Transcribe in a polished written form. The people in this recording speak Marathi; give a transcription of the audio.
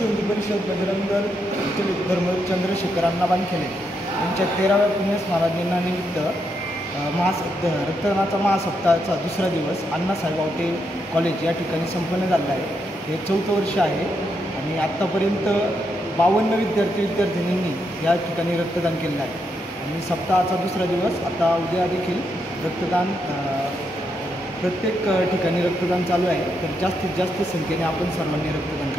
विश्व परिषद बजरंग दल धर्म चंद्रशेखर अण्णा बानखेडे यांच्या 13व्या पुण्यस्मरणानिमित्त रक्तदानाचा महासप्ताहाचा दुसरा दिवस अण्णासाहेब आवटे कॉलेज या ठिकाणी संपन्न झाला आहे। हे 4थं वर्ष आहे आणि आत्तापर्यंत 52 विद्यार्थिनींनी या ठिकाणी रक्तदान केलं आहे आणि सप्ताहाचा दुसरा दिवस आता उद्या देखील रक्तदान प्रत्येक ठिकाणी रक्तदान चालू आहे। तर जास्तीत जास्त संख्येने आपण सर्वांनी रक्तदान